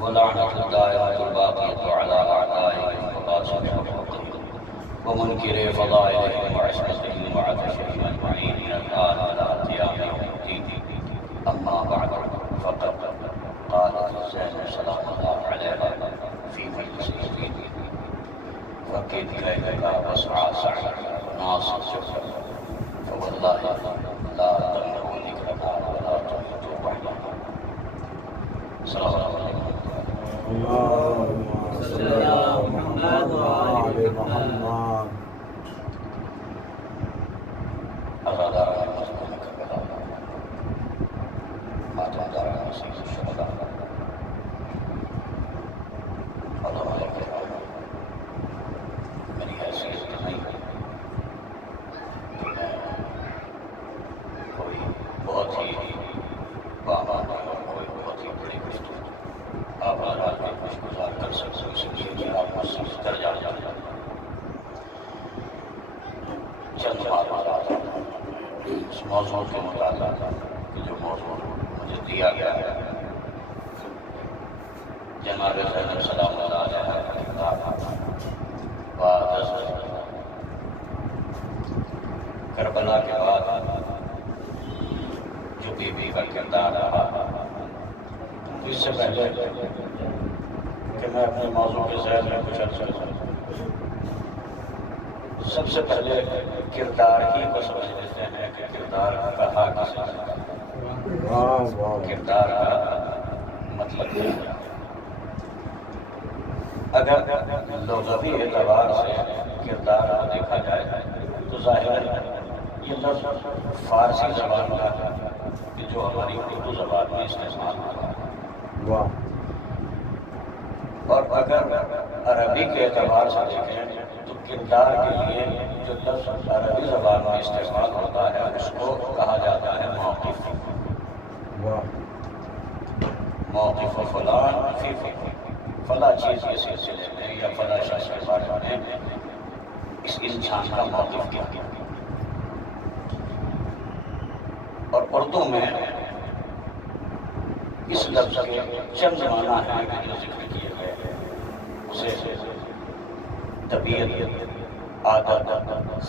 ولعنة الدائرة الباقية على أعدائهم وقاسم حقوقهم ومنكر فضائلهم وعصمتهم وعطشهم أجمعين من الآن إلى قيام يوم الدين. أما بعد فقد قالت زينب سلام الله عليها في مجلس الدين: فكيد كيدك واسعى سعيك وناصر جبرك فوالله لا تمنعوا ذكرنا ولا تميتوا وحدنا. صلى الله عليه وسلم. اللهم صل على محمد وآل محمد. أغادر المسلمين كبلا ماتوا دار المسيح الشهداء. اللهم لك الحمد. میری حیثیت نہیں کہ میں کوئی بہت ہی بامان اور کوئی بہت ہی بڑی گفتگو آپ حضرات میں کچھ گزار کر سکتے، اس لیے کہ آپ مجھ سے درجہ چند معلومات اس موضوع کے متعلق کہ جو موضوع مجھے دیا گیا ہے جناب زینب سلام اللہ علیہ کا کتاب کربلا کے بعد جو بی بی کا کردار رہا. تو اس سے پہلے کہ میں اپنے موضوع کے ذہن میں کچھ عرض کروں، سب سے پہلے کردار ہی کو سمجھ لیتے ہیں کہ کردار کہا کسے جاتا ہے. کردار کا مطلب کیا ہے؟ اگر لغوی اعتبار سے کردار کو دیکھا جائے تو ظاہر یہ لفظ فارسی زبان کا ہے کہ جو ہماری اردو زبان میں استعمال ہوتا ہے. اور اگر عربی کے اعتبار سے دیکھیں تو کردار کے لیے جو لفظ عربی زبان میں استعمال ہوتا ہے اس کو کہا جاتا ہے موقف. موقف فلان فی فلاں چیز کے سلسلے میں یا فلاں شخص کے بارے میں اس انسان کا موقف کیا. اور اردو میں اس لفظ کے چند معنی ہیں کہ جو ذکر کیے گئے ہیں. اسے طبیعت، عادت،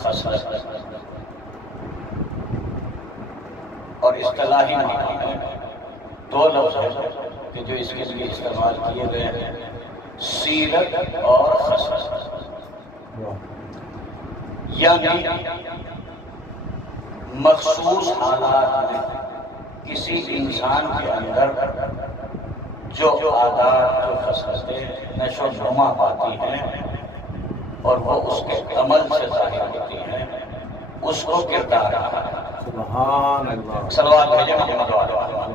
خصلت اور اصطلاحی معنی میں دو لفظ ہیں کہ جو اس کے لیے استعمال کیے گئے ہیں: سیرت اور خصلت. یعنی مخصوص حالات میں کسی انسان کے اندر جو عادات، جو خصلتیں نشو و نما پاتی ہیں اور وہ اس کے عمل سے ظاہر ہوتی ہیں، اس کو کردار کہا ہے. سبحان اللہ. صلوات بھیجیں محمد وعلی محمد.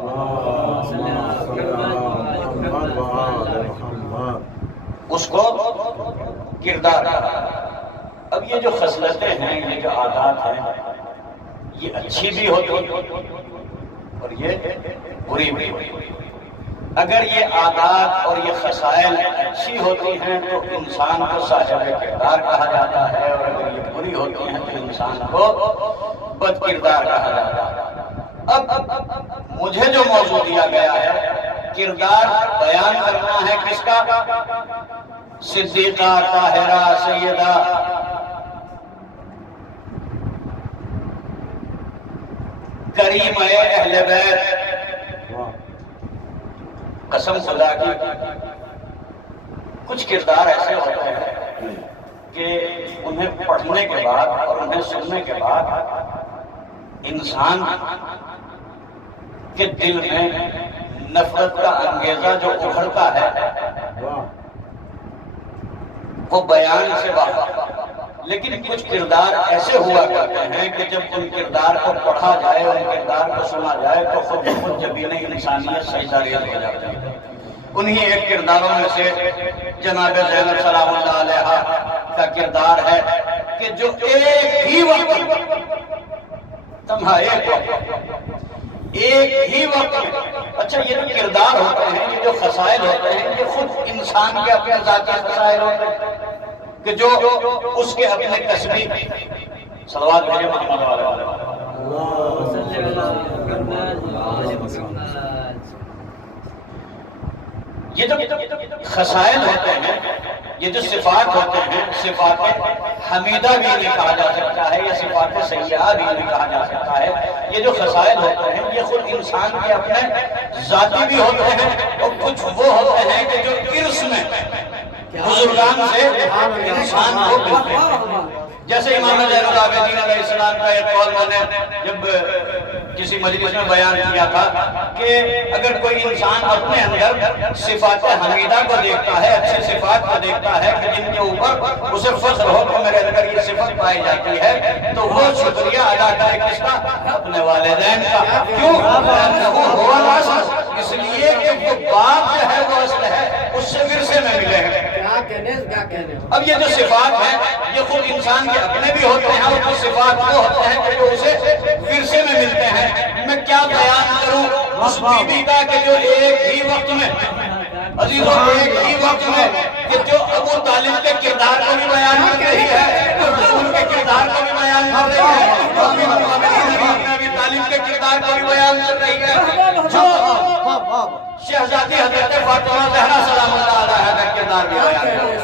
اس کو کردار کہا ہے. اب یہ جو خصلتیں ہیں، یہ جو عادات ہیں، یہ اچھی بھی ہوتی اور یہ بری بھی ہوتی. اگر یہ عادات اور یہ خصائل اچھی ہوتی ہیں تو انسان کو صاحب کردار کہا جاتا ہے، اور اگر یہ بری ہوتی ہیں تو انسان کو بد کردار کہا جاتا ہے. اب مجھے جو موضوع دیا گیا ہے، کردار بیان کرنا ہے کس کا؟ صدیقہ، طاہرہ، سیدہ کریم اہل بیت. قسم خدا کی کچھ کردار ایسے ہوتے ہیں کہ انہیں پڑھنے کے بعد اور انہیں سننے کے بعد انسان کے دل میں نفرت کا انگیزہ جو ابھرتا ہے وہ بیان سے باہر. لیکن کچھ کردار ایسے ہوا کرتے ہیں کہ جب ان کردار کو پڑھا جائے، ان کردار کو سنا جائے تو خود بخود جبین انسانیت سجدہ ریز ہو جاتی ہے. انہی ایک کرداروں میں سے جناب زینب سلام اللہ علیہ کا کردار ہے کہ جو ایک ہی وقت اچھا یہ جو کردار ہوتے ہیں، یہ جو خصائل ہوتے ہیں، یہ خود انسان کے اپنے ذاتی خصائل ہوتے ہیں کہ جو اس کے اپنے کسبی. صلوات بھیجیں محمد وعلی محمد. یہ جو خصائل ہوتے ہیں، یہ جو صفات ہوتے ہیں، صفات حمیدہ بھی انہیں کہا جا سکتا ہے، یا صفات سیئہ بھی انہیں کہا جا سکتا ہے۔ یہ جو خصائل ہوتے ہیں یہ خود انسان کے اپنے ذاتی بھی ہوتے ہیں، اور کچھ وہ ہوتے ہیں کہ جو ارث میں بزرگان سے انسان کو ملتے ہیں۔ جیسے امام زین العابدین علیہ السلام کا ایک قول میں نے جب کسی مجلس میں بیان کیا تھا کہ اگر کوئی انسان اپنے اندر صفات حمیدہ کو دیکھتا ہے، اچھی صفات کو دیکھتا ہے کہ جن کے اوپر اسے فخر ہو کہ میرے اندر یہ صفت پائی جاتی ہے، تو وہ شکریہ ادا کرے کس کا؟ اپنے والدین کا۔ کیوں؟ وہ ہوا الاصل، اس لیے کہ وہ باپ جو ہے وہ اصل ہے، اس سے ورثے میں ملے ہیں۔ اب یہ جو صفات ہیں یہ خود انسان کے اپنے بھی ہوتے ہیں، اور کچھ صفات وہ ہوتے ہیں کہ جو اسے ورثے میں ملتے ہیں۔ میں کیا بیان کروں اس بی بی کا کہ جو ایک ہی وقت میں، عزیزوں ایک ہی وقت میں، کہ جو ابو طالب کے کردار کو بھی بیان کر رہی ہے، جو رسول کے کردار کو بھی بیان کر رہی ہے، جو ابی طالب کے کردار کو بھی بیان کر رہی ہے، جو شہزادی حضرت فاطمہ زہرا سلام اللہ علیہا کا کردار بھی بیان کر رہی ہے۔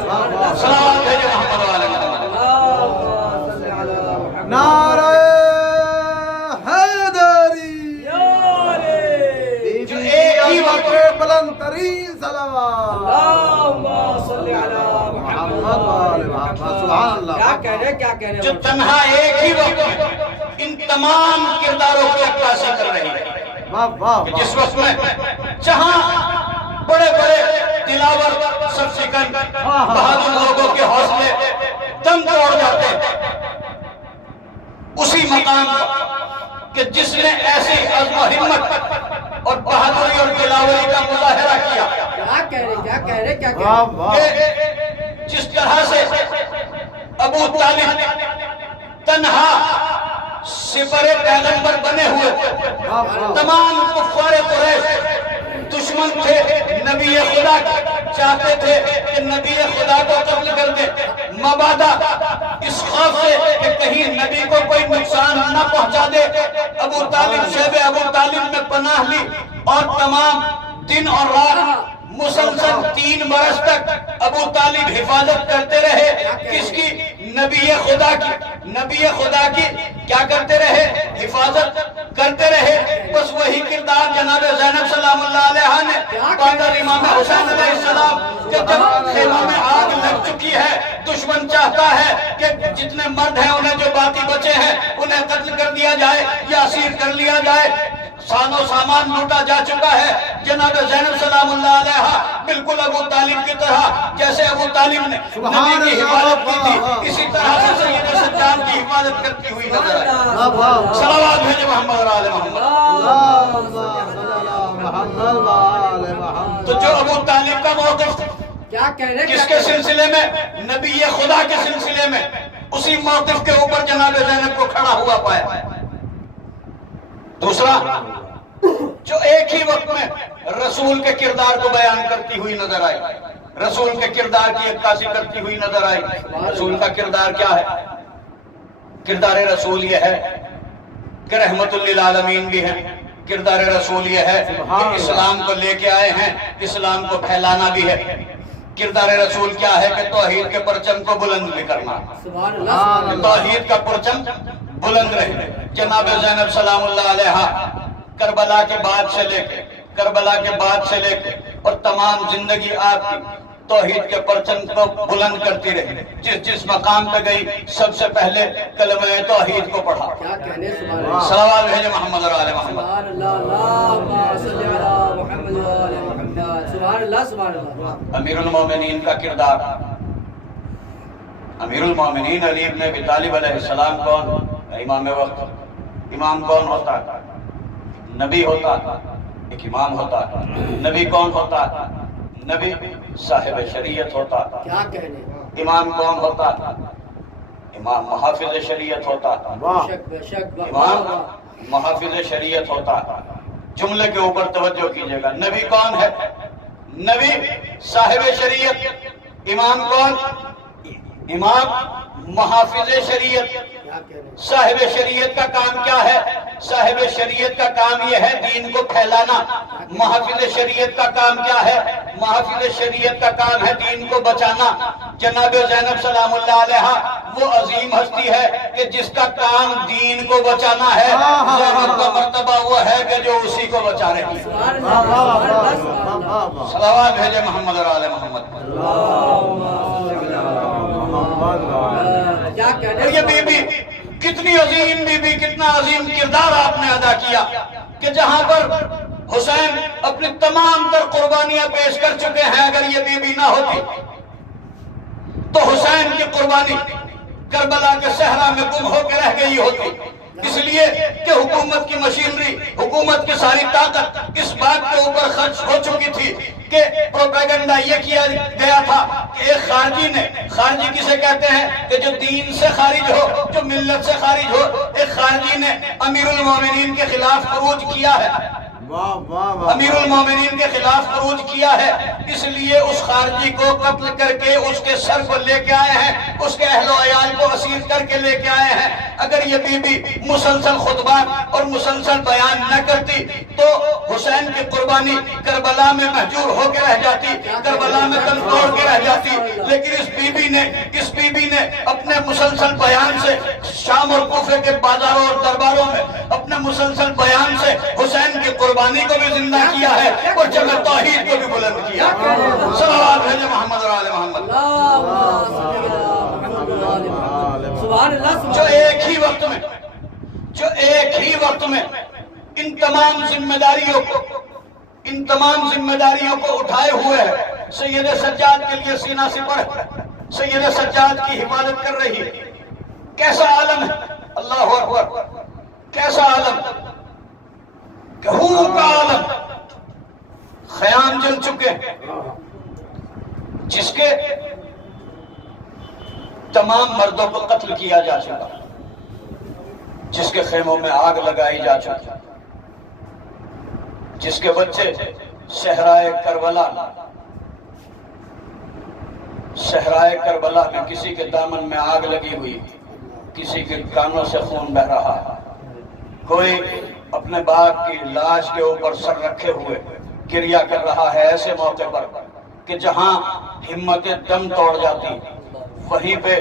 سلام بھیجے محمد والے محمد۔ نعرہ حیدری، جو ایک ہی وقت میں بلند ترین صلوات، اللہم صلی علی محمد وآل محمد۔ سبحان اللہ۔ کیا کہہ رہے جو تنہا ایک ہی وقت میں ان تمام کرداروں کی عکاسی کر رہی ہے، واہ واہ کہ جس وقت میں جہاں بڑے بڑے دلاور سب سکن بہادر لوگوں کے حوصلے دم توڑ جاتے، اسی مقام کہ جس نے ایسی عزم و ہمت اور بہادری اور دلاوری کا مظاہرہ کیا واہ واہ، کہ جس طرح سے ابو طالب تنہا سپر پیغمبر بنے ہوئے تھے، تمام کفار قریش دشمن تھے نبی خدا کے، چاہتے تھے کہ نبی خدا کو قتل کر دے، مبادا اس خوف سے کہ کہیں نبی کو کوئی نقصان نہ پہنچا دے، ابو طالب شیب ابو طالب میں پناہ لی، اور تمام دن اور رات مسلسل 3 برس تک ابو طالب حفاظت کرتے رہے۔ کس کی؟ نبی خدا کی۔ نبی خدا کی کیا کرتے رہے؟ حفاظت کرتے رہے۔ بس وہی کردار جناب زینب سلام اللہ علیہا نے پادر امام حسین علیہ السلام، کہ جب خیمہ میں آگ لگ چکی ہے، دشمن چاہتا ہے کہ جتنے مرد ہیں انہیں جو باقی بچے ہیں انہیں قتل کر دیا جائے یا اسیر کر لیا جائے، سان و سامان لوٹا جا چکا ہے۔ جناب زینب سلام اللہ علیہا بالکل ابو طالب کی طرح، جیسے ابو طالب نے نبی کی حفاظت کی تھی، اسی طرح سے سید سجاد کی حفاظت کرتی ہوئی نظر آئی۔ صلوات بھیجے محمد اور آل محمد۔ محمد وآل محمد۔ تو جو ابو طالب کا موقف کس کے سلسلے میں؟ نبی خدا کے سلسلے میں، اسی موقف کے اوپر جناب زینب کو کھڑا ہوا پایا۔ دوسرا، جو ایک ہی وقت میں رسول کے کردار کو بیان کرتی ہوئی نظر آئی، رسول کے کردار کی عکاسی کرتی ہوئی نظر آئی۔ رسول کا کردار کیا ہے؟ کردار رسول یہ ہے کہ رحمت للعالمین بھی ہے، کردار رسول یہ ہے کہ اسلام کو لے کے آئے ہیں، اسلام کو پھیلانا بھی ہے۔ کردار رسول کیا ہے؟ کہ توحید کے پرچم کو بلند بھی کرنا، توحید کا پرچم بلند رہے۔ جناب زینب سلام اللہ علیہا کربلا کے بعد سے لے کے اور تمام زندگی آپ کی توحید کے پرچم کو بلند کرتی رہی۔ جس مقام پہ گئی سب سے پہلے کلمہ توحید کو پڑھا۔ صلوات بھیجے محمد اور آل محمد۔ امیر المومنین کا کردار، امیر المومنین علی ابن ابی طالب علیہ السلام کون؟ امام وقت۔ امام کون ہوتا ہے؟ نبی ہوتا ہے، ایک امام ہوتا ہے۔ نبی کون ہوتا ہے؟ نبی صاحب شریعت ہوتا ہے۔ امام کون ہوتا ہے؟ امام محافظ شریعت ہوتا ہے۔ امام محافظ شریعت ہوتا ہے۔ جملے کے اوپر توجہ کیجئے گا۔ نبی کون ہے؟ نبی صاحب شریعت۔ امام کون؟ امام محافظ شریعت۔ صاحب شریعت کا کام کیا ہے؟ صاحب شریعت کا کام یہ ہے دین کو پھیلانا۔ محافظ شریعت کا کام کیا ہے؟ محافظ شریعت کا کام ہے دین کو بچانا. جناب زینب سلام اللہ علیہا وہ عظیم ہستی ہے کہ جس کا کام دین کو بچانا ہے. زینب کا مرتبہ وہ ہے کہ جو اسی کو بچا رہی ہے. صلوات بھیجے محمد اور آل محمد. اور یہ بی بی کتنی عظیم بی بی، کتنا عظیم کردار آپ نے ادا کیا کہ جہاں پر حسین اپنی تمام تر قربانیاں پیش کر چکے ہیں. اگر یہ بی بی نہ ہوتی تو حسین کی قربانی کربلا کے صحرا میں گم ہو کے رہ گئی ہوتی. اس لیے کہ حکومت کی مشینری، حکومت کی ساری طاقت اس بات کے اوپر خرچ ہو چکی تھی کہ پروپیگنڈا یہ کیا گیا تھا کہ ایک خارجی نے، خارجی کسے کہتے ہیں کہ جو دین سے خارج ہو، جو ملت سے خارج ہو، ایک خارجی نے امیر المومنین کے خلاف خروج کیا ہے. امیر المومنین کے خلاف خروج کیا ہے. اس لیے اس خارجی کو قتل کر کے اس کے سر کو لے کے آئے ہیں، اس کے اہل و عیال کو اسیر کر کے لے کے آئے ہیں. اگر یہ بی بی مسلسل خطبات اور مسلسل بیان نہ کرتی تو حسین کی قربانی کربلا میں محجور ہو کے رہ جاتی، کربلا میں تن توڑ کے رہ جاتی. لیکن اس بی بی نے اپنے مسلسل بیان سے شام اور کوفے کے بازاروں اور درباروں میں اپنے مسلسل بیان سے حسین کی قربانی کو بھی زندہ کیا ہے اور جمع توحید کو بھی بلند کیا. صلوات بھیجے محمد اور آل محمد. جو ایک ہی وقت میں ان تمام ذمہ داریوں کو اٹھائے ہوئے ہے. سید سجاد کے لیے سینہ سپر سید سجاد کی حفاظت کر رہی ہے. کیسا عالم ہے، اللہ اکبر، کیسا عالم، حور کا عالم. خیام جل چکے جس کے تمام مردوں کو قتل کیا جا چکا، جس کے خیموں میں آگ لگائی جا چکی، جس کے بچے صحرائے کربلا میں کسی کے دامن میں آگ لگی ہوئی، کسی کے کانوں سے خون بہ رہا ہے. کوئی اپنے باپ کی لاش کے اوپر سر رکھے ہوئے گریہ کر رہا ہے ایسے موقع پر کہ جہاں ہمتیں دم توڑ جاتی، وہیں پہ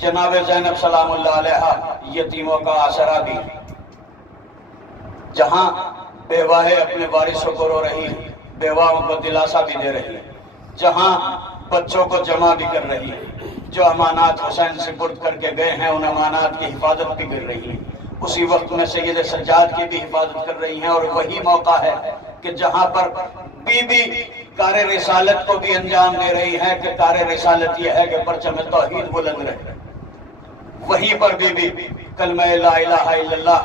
جناب زینب سلام اللہ علیہا یتیموں کا آسرا بھی، جہاں بیواہیں اپنے وارثوں کو رو رہی، بیواؤں کو دلاسا بھی دے رہی، جہاں بچوں کو جمع بھی کر رہی، جو امانات حسین سپرد کر کے گئے ہیں ان امانات کی حفاظت بھی کر رہی، اسی وقت میں سید سجاد کی بھی حفاظت کر رہی ہیں. اور وہی موقع ہے کہ جہاں پر بی بی کار رسالت کو بھی انجام دے رہی ہے کہ کار رسالت یہ ہے کہ پرچم توحید بلند رہے. وہیں پر بی بی کلمہ لا الہ الا اللہ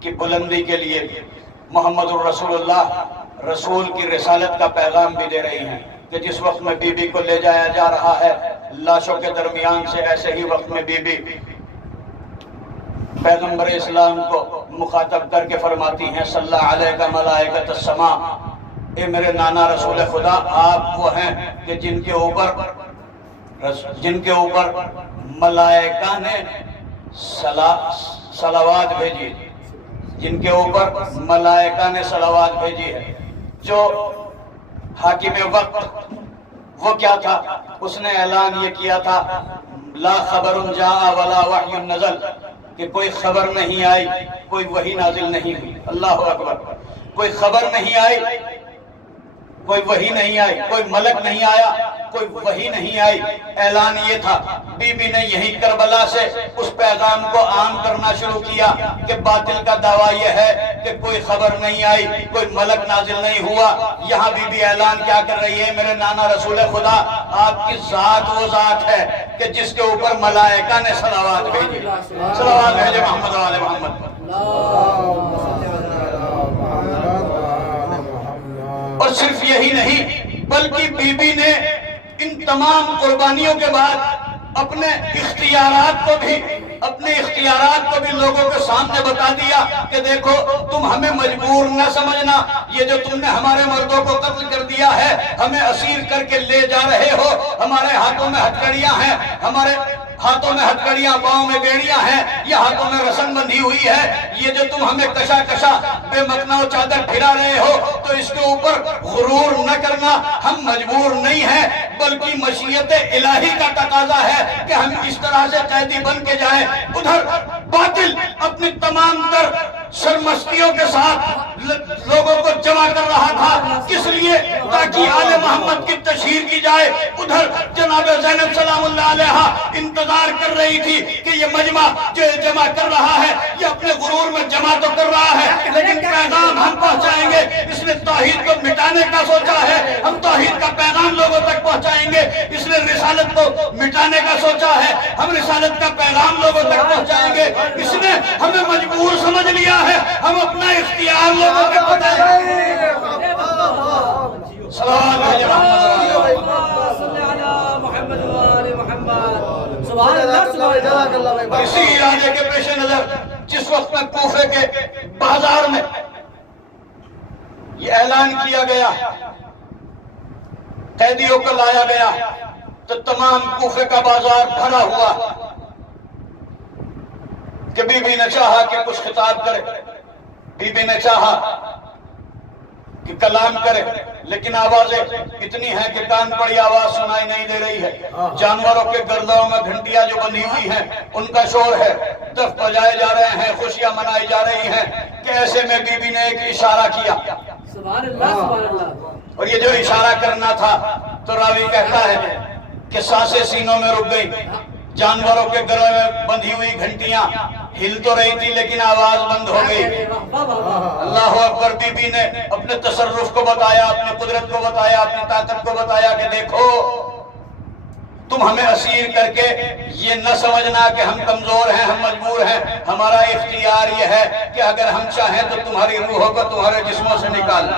کی بلندی کے لیے محمد الرسول اللہ رسول کی رسالت کا پیغام بھی دے رہی ہیں کہ جس وقت میں بی بی کو لے جایا جا رہا ہے لاشوں کے درمیان سے، ایسے ہی وقت میں بی بی پیغمبر اسلام کو مخاطب کر کے فرماتی ہیں صلی علیہ ملائکۃ السماء، اے میرے نانا رسول خدا، آپ وہ ہیں کہ جن کے اوپر ملائکہ نے صلوات بھیجی، جن کے اوپر ملائکہ نے صلوات بھیجی ہے. جو حاکم وقت وہ کیا تھا، اس نے اعلان یہ کیا تھا لا خبر جاء ولا وحی نزل، کہ کوئی خبر نہیں آئی، کوئی وحی نازل نہیں ہوئی. اللہ اکبر. کوئی خبر نہیں آئی، کوئی وحی نہیں آئی، کوئی ملک نہیں آیا، کوئی وحی نہیں آئی. اعلان یہ تھا. بی بی نے یہی کربلا سے اس پیغام کو عام کرنا شروع کیا کہ باطل کا دعویٰ یہ ہے کہ کوئی خبر نہیں آئی، کوئی ملک نازل نہیں ہوا. یہاں بی بی اعلان کیا کر رہی ہے، میرے نانا رسول خدا، آپ کی ذات وہ ذات ہے کہ جس کے اوپر ملائکہ نے صلوات بھیجی. صلوات بھیجے محمد و آل محمد. اور صرف یہی نہیں بلکہ بی بی نے ان تمام قربانیوں کے بعد اپنے اختیارات کو بھی لوگوں کے سامنے بتا دیا کہ دیکھو تم ہمیں مجبور نہ سمجھنا، یہ جو تم نے ہمارے مردوں کو قتل کر دیا ہے، ہمیں اسیر کر کے لے جا رہے ہو، ہمارے ہاتھوں میں ہتھکڑیاں ہیں، ہمارے ہاتھوں میں ہتھکڑیاں، پاؤں میں بیڑیاں ہیں، یہ ہاتھوں میں رسن بندھی ہوئی ہے، یہ جو تم ہمیں کشا کشا بے مکنا و چادر پھرا رہے ہو تو اس کے اوپر غرور نہ کرنا، ہم مجبور نہیں ہیں، بلکہ مشیت الہی کا تقاضا ہے کہ ہم اس طرح سے قیدی بن کے جائیں۔ ادھر باطل اپنی تمام تر سرمستیوں کے ساتھ لوگوں کو جمع کر رہا تھا، کس لیے؟ تاکہ آل محمد کی تشہیر کی جائے۔ ادھر جناب زینب سلام اللہ علیہا انتظار کر رہی تھی کہ یہ مجمع جو جمع کر رہا ہے یہ اپنے غرور میں جمع تو کر رہا ہے لیکن پیغام ہم پہنچائیں گے، اس نے توحید کو مٹانے کا سوچا ہے، ہم توحید کا پیغام لوگوں تک پہنچائیں گے، اس نے رسالت کو مٹانے کا سوچا ہے، ہم رسالت کا پیغام لوگوں تک پہنچائیں گے، اس نے ہمیں مجبور سمجھ لیا ہے، ہم اپنا اختیار لوگوں تک پہنچائیں گے۔ سلام اسی ارادے کے پیش نظر جس وقت میں کوفے کے بازار میں یہ اعلان کیا گیا، قیدیوں کو لایا گیا تو تمام کوفے کا بازار بھرا ہوا کہ بی بی نے چاہا کہ کچھ خطاب کرے، بی بی نے چاہا کہ کلام کرے، لیکن آوازیں اتنی ہیں کہ کان پڑی آواز سنائی نہیں دے رہی ہے، جانوروں کے گردوں میں گھنٹیاں جو بندھی ہوئی ہیں ان کا شور ہے، دف بجائے جا رہے ہیں، خوشیاں منائی جا رہی ہیں کہ ایسے میں بی بی نے ایک اشارہ کیا، سبحان اللہ سبحان اللہ، اور یہ جو اشارہ کرنا تھا تو راوی کہتا ہے کہ سانسیں سینوں میں رک گئی، جانوروں کے گلوں میں بندھی ہوئی گھنٹیاں ہل تو رہی تھی لیکن آواز بند ہو گئی۔ اللہ اکبر، بی بی نے اپنے تصرف کو بتایا، اپنی قدرت کو بتایا، اپنی طاقت کو بتایا کہ دیکھو تم ہمیں اسیر کر کے یہ نہ سمجھنا کہ ہم کمزور ہیں، ہم مجبور ہیں، ہمارا اختیار یہ ہے کہ اگر ہم چاہیں تو تمہاری روحوں کو تمہارے جسموں سے نکالنا۔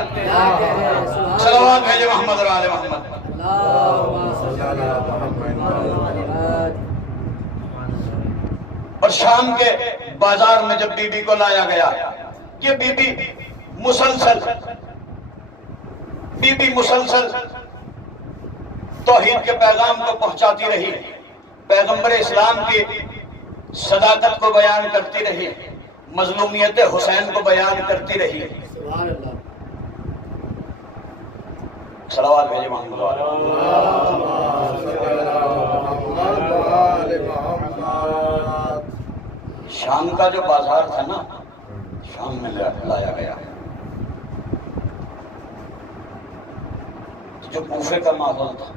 صلوات بھیجے محمد اور آل محمد۔ اور شام کے بازار میں جب بی بی کو لایا گیا، یہ بی بی مسلسل توحید کے پیغام کو پہنچاتی رہی، پیغمبر اسلام کی صداقت کو بیان کرتی رہی، مظلومیت حسین کو بیان کرتی رہی۔ سبحان اللہ، صلوات بھیجے محمد۔ شام کا جو بازار تھا نا، شام میں لایا گیا، جو کوفے کا ماحول تھا،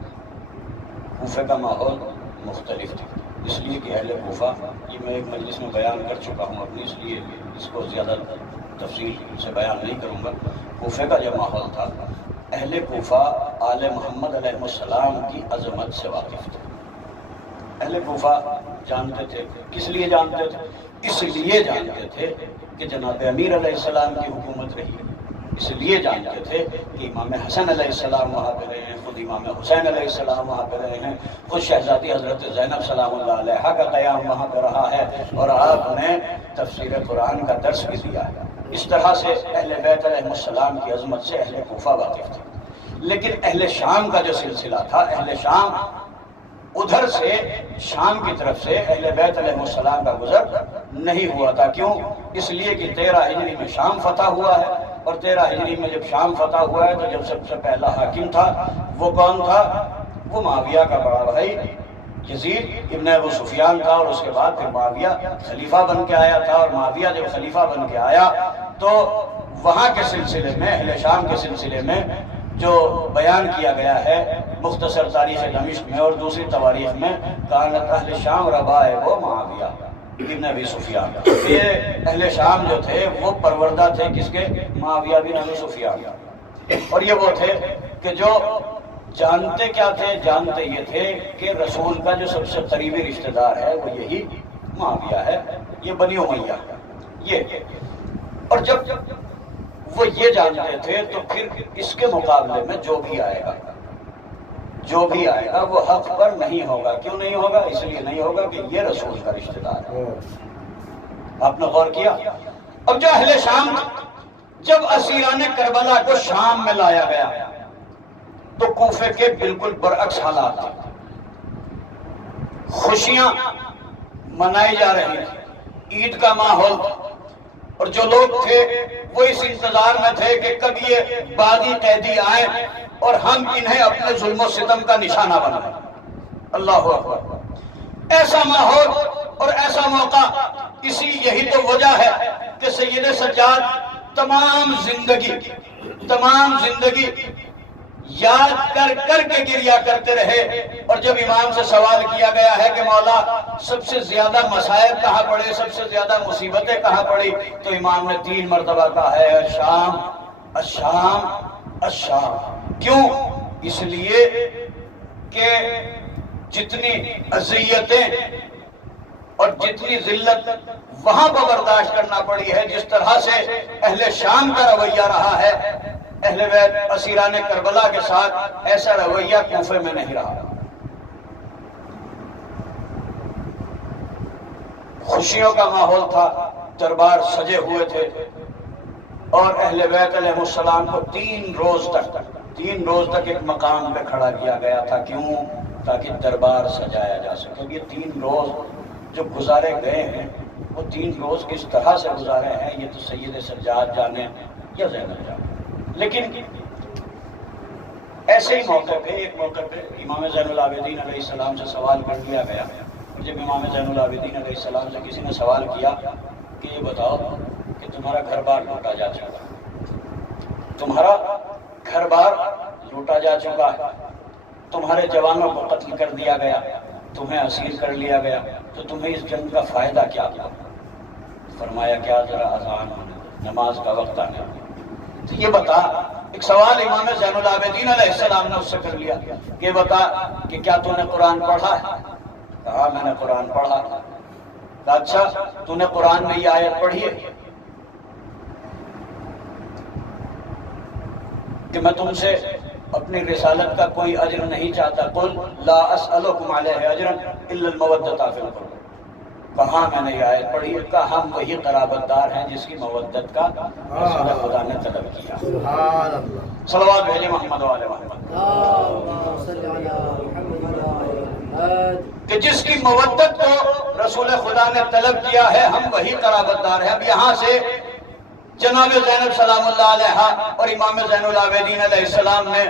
کوفے کا ماحول مختلف تھا، اس لیے کہ اہل کوفہ، یہ میں ایک مجلس میں بیان کر چکا ہوں اپنی، اس لیے اس کو زیادہ تفصیل سے بیان نہیں کروں گا۔ کوفے کا جو ماحول تھا، اہل کوفہ آل محمد علیہ السلام کی عظمت سے واقف تھے۔ اہل کوفہ جانتے تھے، کس لیے جانتے تھے؟ اس لیے جانتے تھے کہ جناب امیر علیہ السلام کی حکومت رہی، اس لیے جانتے تھے کہ امام حسن علیہ السلام وہاں پہ رہے ہیں، خود امام حسین علیہ السلام وہاں پہ رہے ہیں، خود شہزادی حضرت زینب سلام اللہ علیہا کا قیام وہاں پہ رہا ہے، اور آپ نے تفسیر قرآن کا درس بھی دیا ہے۔ اس طرح سے اہل بیت علیہ السلام کی عظمت سے اہل کوفہ واقف تھے۔ لیکن اہل شام کا جو سلسلہ تھا، اہل شام، ادھر سے شام کی طرف سے اہل بیت علیہ السلام کا گزر نہیں ہوا تھا۔ کیوں؟ اس لیے کہ 13 ہجری میں شام فتح ہوا ہے، اور 13 ہجری میں جب شام فتح ہوا ہے تو جب سب سے پہلا حاکم تھا وہ کون تھا؟ وہ معاویہ کا بڑا بھائی یزید ابن ابو سفیان تھا، اور اس کے بعد پھر معاویہ خلیفہ بن کے آیا تھا، اور معاویہ جب خلیفہ بن کے آیا تو وہاں کے سلسلے میں، اہل شام کے سلسلے میں جو بیان کیا گیا ہے مختصر تاریخ دمشق میں اور دوسری تواریخ میں، کانت اہل شام ربائب و معاویہ ابن ابی سفیان، یہ اہل شام جو تھے وہ پروردہ تھے کس کے؟ معاویہ بن ابی سفیان۔ اور یہ وہ تھے کہ جو جانتے کیا تھے؟ جانتے یہ تھے کہ رسول کا جو سب سے قریبی رشتہ دار ہے وہ یہی معاویہ ہے، یہ بنی امیہ ہے، یہ۔ اور جب وہ یہ جانتے تھے تو پھر اس کے مقابلے میں جو بھی آئے گا وہ حق پر نہیں ہوگا۔ کیوں نہیں ہوگا؟ اس لیے نہیں ہوگا کہ یہ رسول کا رشتہ دار ہے۔ آپ نے غور کیا؟ اب جو اہل شام، جب اسیران کربلا کو شام میں لایا گیا تو کوفے کے بالکل برعکس حالات تھے۔ خوشیاں منائی جا رہی تھی، عید کا ماحول تھا، اور جو لوگ تھے وہ اس انتظار میں تھے کہ کب یہ باغی قیدی آئیں اور ہم انہیں اپنے ظلم و ستم کا نشانہ بنائیں۔ اللہ اکبر، ایسا ماحول اور ایسا موقع، یہی تو وجہ ہے کہ سید سجاد تمام زندگی یاد کر کے گریا کرتے رہے، اور جب امام سے سوال کیا گیا ہے کہ مولا سب سے زیادہ مسائب کہاں پڑے، سب سے زیادہ مصیبتیں کہاں پڑی، تو امام نے 3 مرتبہ کہا ہے الشام الشام الشام۔ کیوں؟ اس لیے کہ جتنی اذیتیں اور جتنی ذلت وہاں پر برداشت کرنا پڑی ہے، جس طرح سے اہل شام کا رویہ رہا ہے اہل بیت اسیران کربلا کے ساتھ، ایسا رویہ کوفے میں نہیں رہا۔ خوشیوں کا ماحول تھا، دربار سجے ہوئے تھے، اور اہل بیت علیہ السلام کو 3 روز تک ایک مقام پہ کھڑا کیا گیا تھا۔ کیوں؟ تاکہ دربار سجایا جا سکے۔ یہ 3 روز جو گزارے گئے ہیں، وہ 3 روز کس طرح سے گزارے ہیں یہ تو سید سجاد جانے یا زینب جانے۔ لیکن ایسے ہی ایک موقع پہ امام زین العابدین علیہ السلام سے سوال کر لیا گیا، اور جب امام زین العابدین علیہ السلام سے کسی نے سوال کیا کہ یہ بتاؤ کہ تمہارا گھر بار لوٹا جا چکا، ہے، تمہارے جوانوں کو قتل کر دیا گیا، تمہیں اسیر کر لیا گیا، تو تمہیں اس جنگ کا فائدہ کیا تھا؟ فرمایا کیا ذرا اذان نماز کا وقت آنے، تو یہ بتا، ایک سوال امام زین العابدین علیہ السلام نے اس سے کر لیا کہ بتا کہ کیا تو نے قرآن پڑھا ہے؟ کہا میں نے قرآن پڑھا۔ کہا اچھا تو نے قرآن میں یہ آیت پڑھی ہے کہ میں تم سے اپنی رسالت کا کوئی اجر نہیں چاہتا، قل لا اسألکم علیہ اجرا الا المودۃ فی القربى۔ کہاں میں نے یہ آیت پڑھی ہے؟ کہا ہم وہی قرابت دار ہیں جس کی مودت کا رسول خدا نے طلب کیا۔ سبحان اللہ، صلوات بھیجے محمد وآل محمد، کہ جس کی مودت کو رسول خدا نے طلب کیا ہے، ہم وہی قرابت دار ہیں۔ اب یہاں سے جناب زینب سلام اللہ علیہ اور امام زین العابدین علیہ السلام نے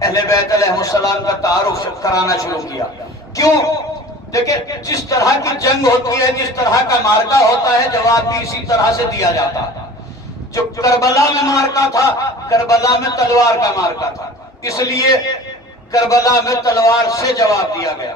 اہل بیت علیہ السلام کا تعارف کرانا شروع کیا۔ کیوں؟ دیکھیں جس طرح کی جنگ ہوتی ہے، جس طرح کا مارکا ہوتا ہے، جواب بھی اسی طرح سے دیا جاتا ہے۔ جو کربلا میں مارکا تھا، کربلا میں تلوار کا مارکا تھا، اس لیے کربلا میں تلوار سے جواب دیا گیا۔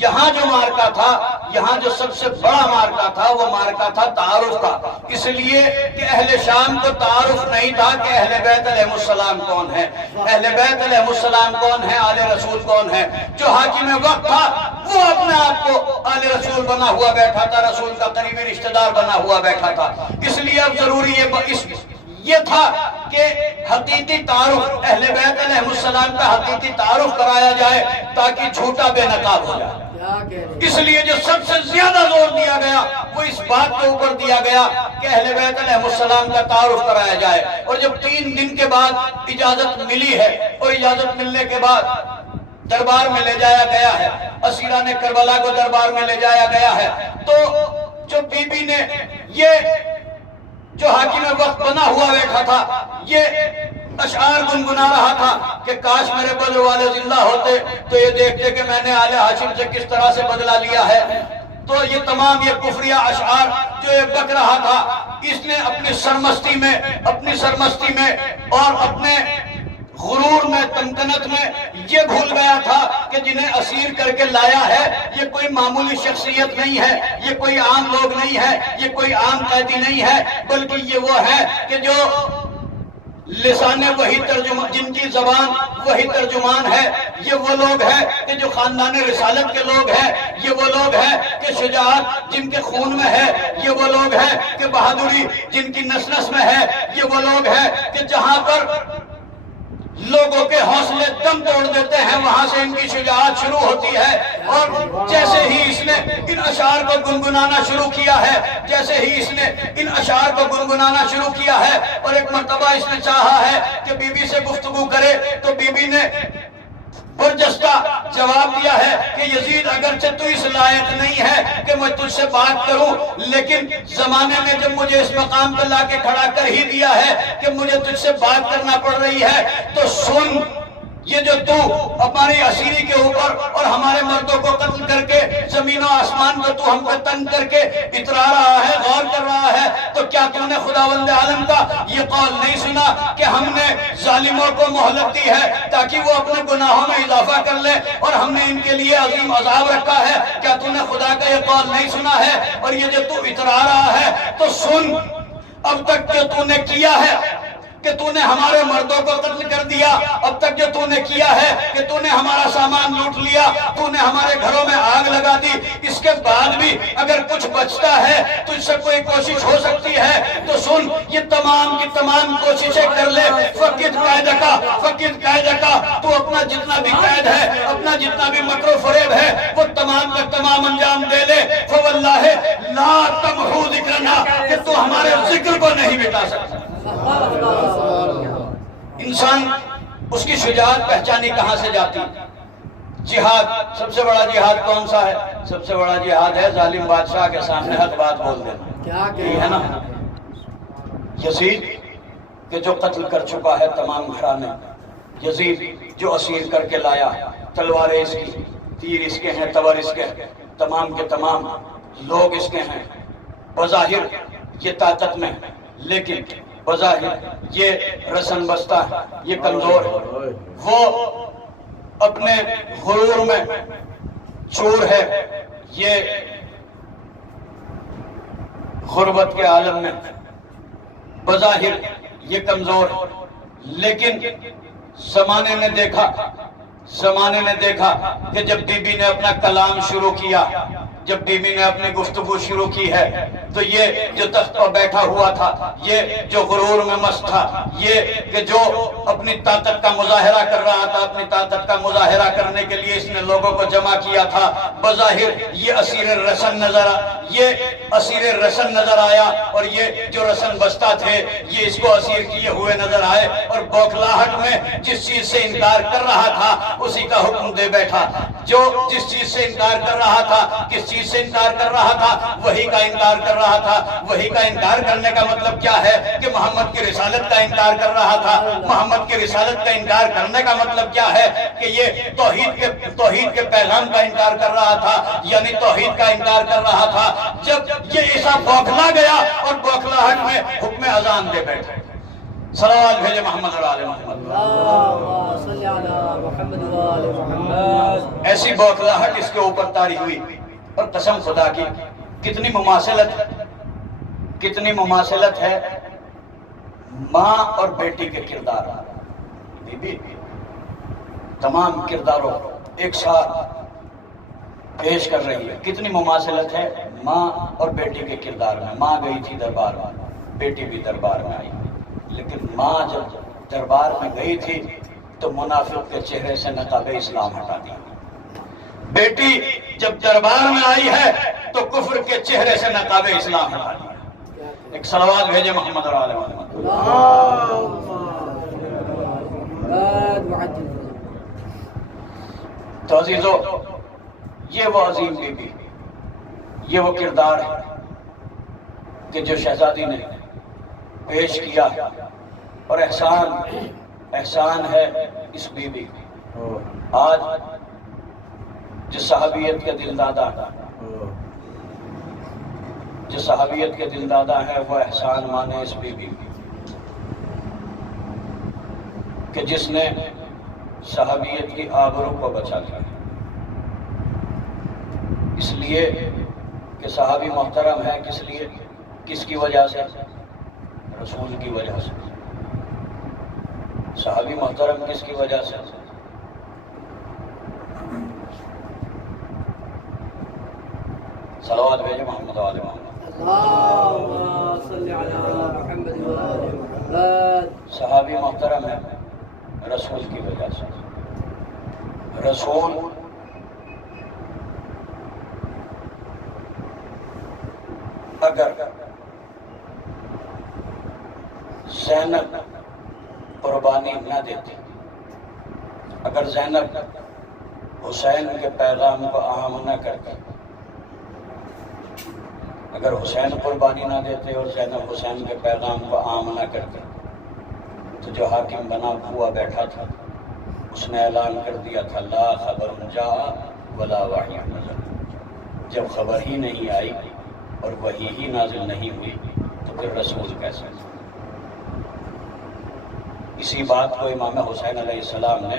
یہاں جو مارکا تھا، یہاں جو سب سے بڑا مارکا تھا، وہ مارکا تھا تعارف کا، اس لیے کہ اہل شام کو تعارف نہیں تھا کہ اہل بیت علیہ السلام کون ہے، اہل بیت علیہ السلام کون ہے، آل رسول کون ہے۔ جو حاکم وقت تھا وہ اپنے آپ کو آل رسول بنا ہوا بیٹھا تھا، رسول کا قریبی رشتہ دار بنا ہوا بیٹھا تھا۔ اس لیے اب ضروری یہ تھا کہ حقیقی تعارف، اہل بیت علیہ السلام کا حقیقی تعارف کرایا جائے تاکہ جھوٹا بے نقاب ہو جائے۔ اس لیے جو سب سے زیادہ زور دیا گیا وہ اس بات کے اوپر دیا گیا کہ اہل بیت علیہ السلام کا تعارف کرایا جائے۔ اور جب 3 دن کے بعد اجازت ملی ہے، اور اجازت ملنے کے بعد دربار میں لے جایا گیا ہے، اسیران کربلا کو دربار میں لے جایا گیا ہے، تو جو بی بی نے یہ جو حاکم وقت بنا ہوا بیٹھا تھا، یہ اشعار گنگنا رہا تھا کہ کاش میرے بدر والے زندہ ہوتے تو یہ دیکھتے کہ میں نے آل ہاشم سے کس طرح سے بدلہ لیا ہے۔ تو یہ تمام یہ کفریہ اشعار جو یہ بک رہا تھا، اس نے اپنی سرمستی میں اور اپنے غرور میں، تمکنت میں یہ بھول گیا تھا کہ جنہیں اسیر کر کے لایا ہے یہ کوئی معمولی شخصیت نہیں ہے، یہ کوئی عام لوگ نہیں ہے، یہ کوئی عام قیدی نہیں ہے، بلکہ یہ وہ ہے کہ جو لسان وہی ترجمان، جن کی زبان وہی ترجمان ہے، یہ وہ لوگ ہیں کہ جو خاندان رسالت کے لوگ ہیں، یہ وہ لوگ ہیں کہ شجاعت جن کے خون میں ہے، یہ وہ لوگ ہیں کہ بہادری جن کی نس نس میں ہے، یہ وہ لوگ ہیں کہ جہاں پر لوگوں کے حوصلے دم توڑ دیتے ہیں وہاں سے ان کی شجاعت شروع ہوتی ہے۔ اور جیسے ہی اس نے ان اشعار کو گنگنانا شروع کیا ہے، اور ایک مرتبہ اس نے چاہا ہے کہ بی بی سے گفتگو کرے، تو بی بی نے برجستہ جواب دیا ہے کہ یزید اگرچہ تو اس لائق نہیں ہے کہ میں تجھ سے بات کروں، لیکن زمانے میں جب مجھے اس مقام پہ لا کے کھڑا کر ہی دیا ہے کہ مجھے تجھ سے بات کرنا پڑ رہی ہے، تو سن، یہ جو تو ہماری اسیری کے اوپر اور ہمارے مردوں کو قتل کر کے زمین و آسمان کو تو ہم پہ تنگ کر کے اترا رہا ہے، غور کر رہا ہے، تو کیا تو نے خداوند عالم کا یہ قول نہیں سنا کہ ہم نے ظالموں کو مہلت دی ہے تاکہ وہ اپنے گناہوں میں اضافہ کر لے، اور ہم نے ان کے لیے عظیم عذاب رکھا ہے؟ کیا تو نے خدا کا یہ قول نہیں سنا ہے؟ اور یہ جو تو اترا رہا ہے، تو سن، اب تک جو تو نے کیا ہے کہ تو نے ہمارے مردوں کو قتل کر دیا، اب تک جو تو نے کیا ہے کہ تو نے ہمارا سامان لوٹ لیا، تو نے ہمارے گھروں میں آگ لگا دی، اس کے بعد بھی اگر کچھ بچتا ہے تجھ سے کوئی کوشش ہو سکتی ہے تو سن، یہ تمام کی تمام کوششیں کر لے، فقط قاعدہ کا تو اپنا جتنا بھی قید ہے، اپنا جتنا بھی مکر و فریب ہے، وہ تمام کا تمام انجام دے لے، فواللہ لا تمحو ذکرنا، کہ تو ہمارے ذکر کو نہیں مٹا سکتا۔ انسان اس کی شجاعت پہچانی کہاں سے جاتی؟ جہاد، سب سے بڑا جہاد کون سا ہے؟ سب سے بڑا جہاد ہے ظالم بادشاہ کے سامنے حق بات بول دینا، یہ ہے نا یزید کہ جو قتل کر چکا ہے تمام گھرانے، یزید جو اسیر کر کے لایا، تلواریں اس کی، تیر اس کے ہیں، تور اس کے ہیں، تمام کے تمام لوگ اس کے ہیں، بظاہر یہ طاقت میں، لیکن بظاہر یہ رسن بستہ ہے، یہ کمزور ہے، وہ اپنے غرور میں چور ہے، یہ غربت کے عالم میں بظاہر یہ کمزور ہے، لیکن زمانے نے دیکھا کہ جب بی بی نے اپنا کلام شروع کیا، جب بی بی نے اپنی گفتگو شروع کی ہے، تو یہ جو تخت پر بیٹھا ہوا تھا، یہ جو غرور میں مست تھا، یہ کہ جو اپنی طاقت کا مظاہرہ کر رہا تھا، اپنی طاقت کا مظاہرہ کرنے کے لیے اس نے لوگوں کو جمع کیا تھا، بظاہر یہ اسیر رسن نظر آیا، اور یہ جو رسن بستہ تھے یہ اس کو اسیر کیے ہوئے نظر آئے، اور بوکھلاہٹ میں جس چیز سے انکار کر رہا تھا اسی کا حکم دے بیٹھا، جو جس چیز سے انکار کر رہا تھا، کس چیز سے انکار کر رہا تھا، وہی کا انکار کر رہا تھا۔ وہی کا انکار کرنے کا مطلب کیا ہے کہ محمد کی رسالت کا انکار کر رہا تھا۔ محمد کی رسالت کا انکار کرنے کا مطلب کیا ہے کہ یہ توحید کے پیغام کا انکار کر رہا تھا، یعنی توحید کا انکار کر رہا تھا۔ جب یہ ایسا بوکھلا گیا اور بوکھلاہٹ میں حکم اذان دے بیٹھے، صلوات بھیجے محمد اور آل محمد، ایسی بوکھلاہٹ اس کے اوپر طاری ہوئی، اور قسم خدا کی کتنی مماثلت ہے ماں اور بیٹی کے کردار، بی بی تمام کرداروں ایک ساتھ پیش کر رہی ہے، کتنی مماثلت ہے ماں اور بیٹی کے کردار میں۔ ماں گئی تھی دربار میں، بیٹی بھی دربار میں آئی، لیکن ماں جب دربار میں گئی تھی تو منافق کے چہرے سے نقاب اسلام ہٹا دیا، بیٹی جب دربار میں آئی ہے تو کفر کے چہرے سے نقاب اسلام ہٹا دیا۔ ایک صلوات بھیجے محمد اور آل محمد۔ تو عزیزو، یہ وہ عظیم بی بی، یہ وہ کردار ہے کہ جو شہزادی نے پیش کیا، اور احسان ہے اس بی بی۔ آج جو صحابیت کے دل دادا ہے وہ احسان مانے اس بی بی کہ جس نے صحابیت کی آبرو کو بچا لیا، اس لیے کہ صحابی محترم ہے، کس کی وجہ سے؟ رسول کی وجہ سے۔ صحابی محترم کس کی وجہ سے؟ صلوات بھیجے محمد و آل محمد۔ صحابی محترم ہے رسول کی وجہ سے۔ رسول اگر زینب قربانی نہ دیتی، اگر زینب حسین کے پیغام کو عام نہ کر کے، اگر حسین قربانی نہ دیتے اور زینب حسین کے پیغام کو عام نہ کرتے تو جو حاکم بنا ہوا بیٹھا تھا اس نے اعلان کر دیا تھا لا خبر جاء ولا وحی نزل، جب خبر ہی نہیں آئی اور وحی ہی نازل نہیں ہوئی تو پھر رسول کیسے؟ اسی بات کو امام حسین علیہ السلام نے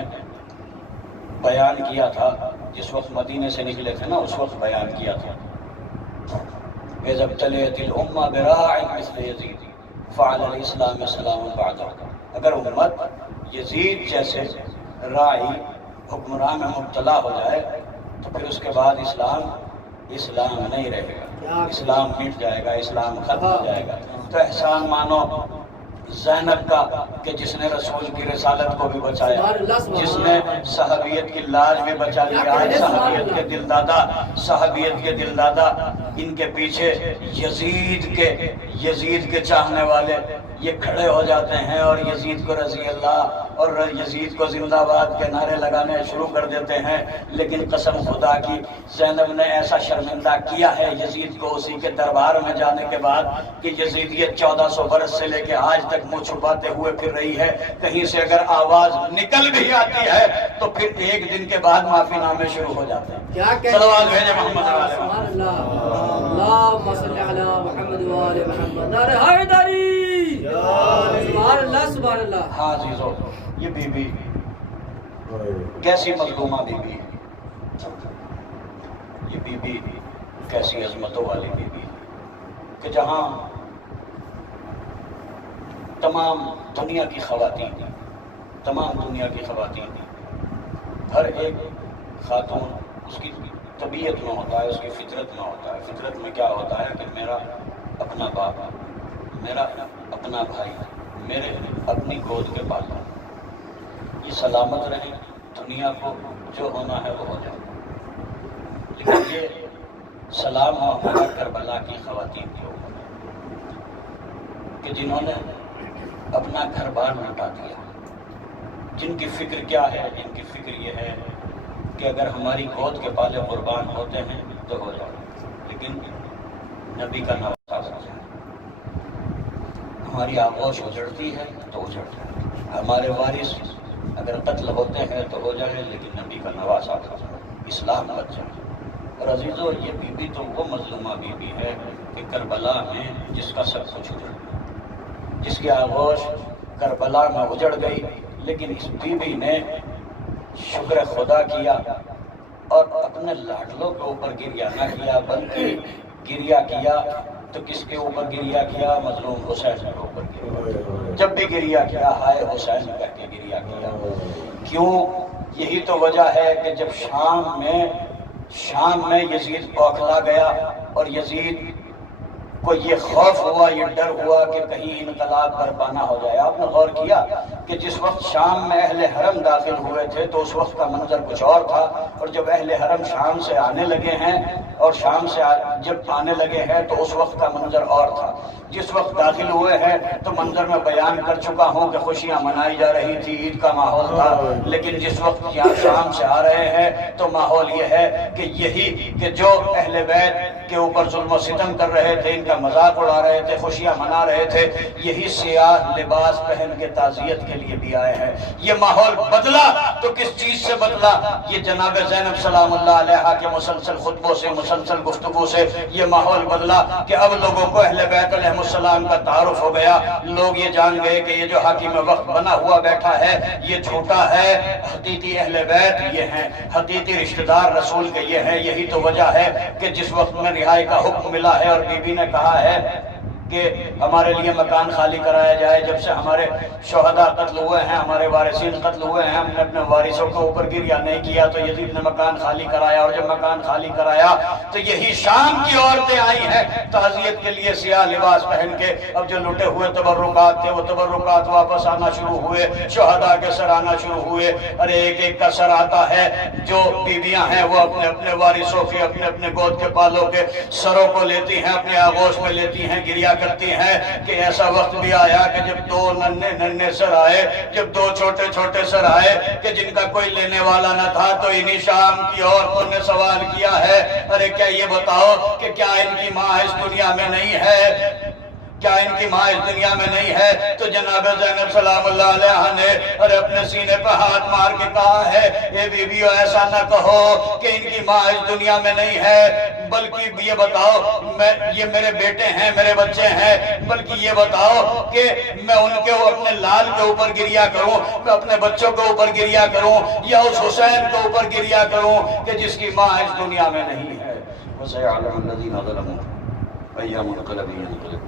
بیان کیا تھا جس وقت مدینے سے نکلے تھے نا، اس وقت بیان کیا تھا اذا ابتلیت الامہ براع مثل یزید فعلی الاسلام سلام بعد، اگر امت یزید جیسے راعی حکمران میں مبتلا ہو جائے تو پھر اس کے بعد اسلام نہیں رہے گا، اسلام مٹ جائے گا، اسلام ختم ہو جائے گا۔ تو احسان مانو زینب کا کہ جس نے رسول کی رسالت کو بھی بچایا، جس نے صحابیت کی لاج بھی بچا لیا۔ آج صحابیت کے دل دادا ان کے پیچھے یزید کے چاہنے والے یہ کھڑے ہو جاتے ہیں اور یزید کو رضی اللہ اور یزید کو زندہ باد کے نعرے لگانے شروع کر دیتے ہیں، لیکن قسم خدا کی زینب نے ایسا شرمندہ کیا ہے یزید کو اسی کے دربار میں جانے کے بعد کہ یزیدیت 1400 برس سے لے کے آج تک منہ چھپاتے ہوئے پھر رہی ہے، کہیں سے اگر آواز نکل بھی آتی ہے تو پھر ایک دن کے بعد معافی نامے شروع ہو جاتے ہیں۔ صلوات بھیجے محمد سبحان اللہ، اللہم صلی علی محمد و آل محمد، نعرہ حیدری، سبحان اللہ سبحان اللہ۔ ہاں عزیزو، یہ بی بی کیسی مظلومہ بی بی، یہ بی بی کیسی عظمتوں والی بی بی کہ جہاں تمام دنیا کی خواتین، ہر ایک خاتون اس کی طبیعت میں ہوتا ہے، اس کی فطرت میں ہوتا ہے۔ فطرت میں کیا ہوتا ہے کہ میرا اپنا باپ، میرا اپنا بھائی، میرے اپنی گود کے پاس یہ سلامت رہیں، دنیا کو جو ہونا ہے وہ ہو جائے۔ لیکن یہ سلام ہو ہمارا کربلا کی خواتین کے اوپر کہ جنہوں نے اپنا گھر بار لوٹا دیا، جن کی فکر کیا ہے؟ جن کی فکر یہ ہے کہ اگر ہماری گود کے پالے قربان ہوتے ہیں تو ہو جائے، لیکن نبی کا نواسہ ہو جائے۔ ہماری آغوش اجڑتی ہے تو اجڑ جائے، ہمارے وارث اگر قتل ہوتے ہیں تو ہو جائے، لیکن نبی کا نواسہ ہو جائے، اسلام بچ جائے۔ اور عزیزو، یہ بی بی تو وہ مظلومہ بی بی ہے کہ کربلا میں جس کا سب کچھ اجڑ گیا، جس کی آغوش کربلا میں اجڑ گئی، لیکن اس بی بی نے شکر خدا کیا اور اپنے لاڈلوں کے اوپر گریہ نہ کیا، بلکہ گریہ کیا تو کس کے اوپر گریہ کیا؟ مظلوم حسین کے اوپر گریہ۔ جب بھی گریہ کیا ہائے حسین کہہ کے گریہ کیا۔ کیوں؟ یہی تو وجہ ہے کہ جب شام میں یزید بوکھلا گیا اور یزید کو یہ خوف ہوا، یہ ڈر ہوا کہ کہیں انقلاب برپا نہ ہو جائے۔ آپ نے غور کیا کہ جس وقت شام میں اہل حرم داخل ہوئے تھے تو اس وقت کا منظر کچھ اور تھا، اور جب اہل حرم شام سے آنے لگے ہیں اور شام سے جب آنے لگے ہیں تو اس وقت کا منظر اور تھا۔ جس وقت داخل ہوئے ہیں تو منظر میں بیان کر چکا ہوں کہ خوشیاں منائی جا رہی تھی، عید کا ماحول تھا، لیکن جس وقت یہاں شام سے آ رہے ہیں تو ماحول یہ ہے کہ یہی کہ جو اہل بیت کے اوپر ظلم و ستم کر رہے تھے، ان کا مذاق اڑا رہے تھے، خوشیاں منا رہے تھے، یہی سیاہ لباس پہن کے تعزیت کے لیے بھی آئے ہیں۔ یہ ماحول بدلا تو کس چیز سے بدلا؟ یہ جناب زینب سلام اللہ علیہا کے مسلسل خطبوں سے، مسلسل گفتگو سے یہ ماحول بدلا کہ اب لوگوں کو اہل بیت علیہ السلام کا تعارف ہو گیا۔ لوگ یہ جان گئے کہ یہ جو حاکم وقت بنا ہوا بیٹھا ہے یہ جھوٹا ہے، حقیقی اہل بیت یہ ہیں، حقیقی رشتہ دار رسول کے یہ ہیں۔ یہی تو وجہ ہے کہ جس وقت میں رہائی کا حکم ملا ہے اور بی بی نے کہا ہے کہ ہمارے لیے مکان خالی کرایا جائے، جب سے ہمارے شہداء قتل ہوئے ہیں، ہمارے وارثین قتل ہوئے ہیں، ہم نے اپنے وارثوں کے اوپر گریہ نہیں کیا، تو یزید نے مکان خالی کرایا، اور جب مکان خالی کرایا تو یہی شام کی عورتیں آئی ہیں تعزیت کے لیے سیاہ لباس پہن کے۔ اب جو لٹے ہوئے تبرکات تھے وہ تبرکات واپس آنا شروع ہوئے، شہداء کے سر آنا شروع ہوئے۔ ارے ایک ایک کا سر آتا ہے، جو بیویاں ہیں وہ اپنے اپنے وارثوں کے، اپنے اپنے گود کے پالوں کے سروں کو لیتی ہیں، اپنے آغوش میں لیتی ہیں، گریہ کرتی ہیں کہ ایسا وقت بھی آیا کہ جب دو ننھے ننھے سر آئے، جب دو چھوٹے چھوٹے سر آئے کہ جن کا کوئی لینے والا نہ تھا، تو انہی شام کی عورتوں نے سوال کیا ہے، ارے کیا یہ بتاؤ کہ کیا ان کی ماں اس دنیا میں نہیں ہے؟ کیا ان کی ماں اس دنیا میں نہیں ہے؟ تو جناب زینب سلام اللہ علیہ نے اور اپنے سینے پر ہاتھ مار کے کہا ہے، اے بیویو ایسا نہ کہو کہ ان کی ماں اس دنیا میں نہیں ہے، بلکہ یہ بتاؤ یہ میرے بیٹے ہیں، میرے بچے ہیں، بلکہ یہ بتاؤ کہ میں ان کے اپنے لال کے اوپر گریا کروں، میں اپنے بچوں کے اوپر گریا کروں، یا اس حسین کے اوپر گریا کروں کہ جس کی ماں اس دنیا میں نہیں ہے؟ وَسَيَعْلَمُ الَّذِينَ ظَلَمُوا أَيَّ مُنْقَلَبٍ يَنقَلِبُونَ